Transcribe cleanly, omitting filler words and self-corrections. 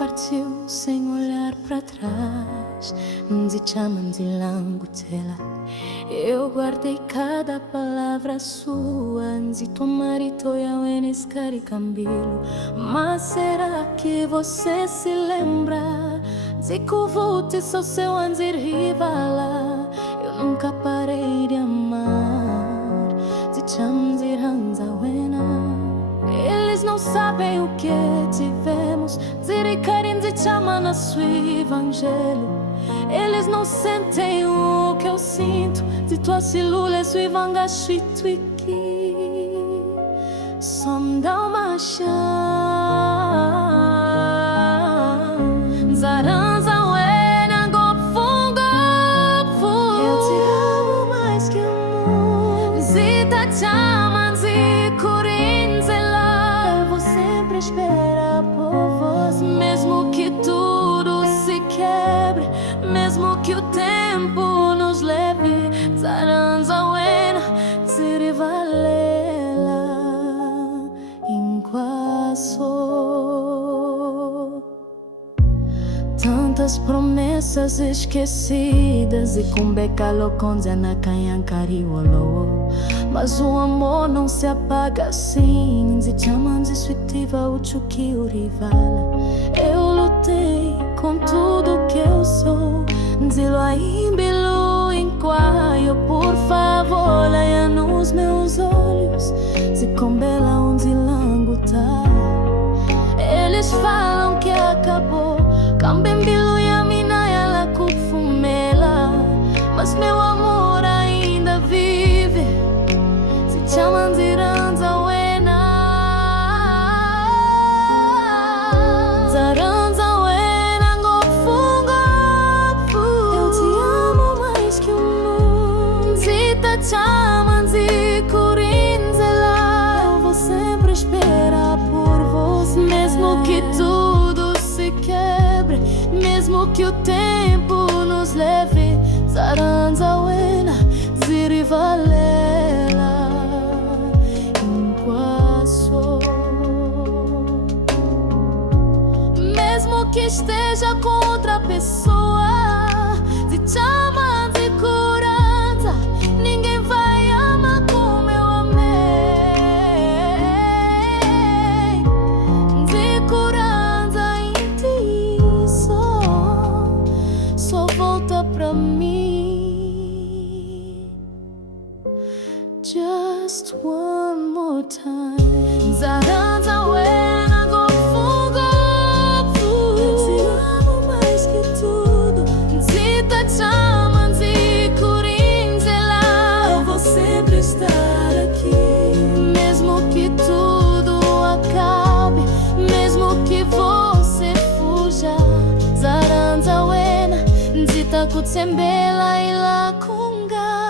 partiu sem olhar para trás. Nzichama nzilangutela, eu guardei cada palavra sua. Nzitomari yawe neskari cambilo. Mas será que você se lembra? Nzikuvute só seu anzir rivala. Eu nunca parei de amar. Nzichama nziranzawena. Eles não sabem o que tivemos. Nzirikari nzichama na sua evangelho. Eles não sentem o que eu sinto. De tua silula sua ivanga shitwiki. Som dá uma chance. Zaranza wena gopfungopu. Eu te amo mais que o mundo. Zita chama nzikurinzela. Eu vou sempre esperar por você. Mesmo que tudo se quebre, mesmo que o tempo nos leve. Zaranza wena zirivalela inquaso. Tantas promessas esquecidas e com becalo konza na kanyankari wolo. Mas o amor não se apaga assim. Nzichama nzisuitiva uchuki urivala. Eu lutei com tudo que eu sou. Nziloaimbilu inquaio, por favor, leia nos meus olhos. Zicombela unzilanguta. Eles falam que acabou. Kambembilu yamina yala kufumela. Mas meu amor ainda vive. Zichama nziranza wena. Zaranza wena ngofungopu. Eu te amo mais que o mundo. Zita chama nzikurinzela. Eu vou sempre esperar por você. Mesmo que tudo se quebre, mesmo que o tempo nos leve. Zaranza wena zirivalela inquaso. Mesmo que esteja com outra pessoa, zichama nzikuranza. Ninguém vai amar como eu amei. Nzikuranza em ti só volta pra mim. Just one more time. Zaranza wena gofungopu. Eu te amo mais que tudo. Nzita chama nzikurinzela. Eu vou sempre estar aqui. Mesmo que tudo acabe, mesmo que você fuja. Zaranza wena nzita kutsembela ila kunga.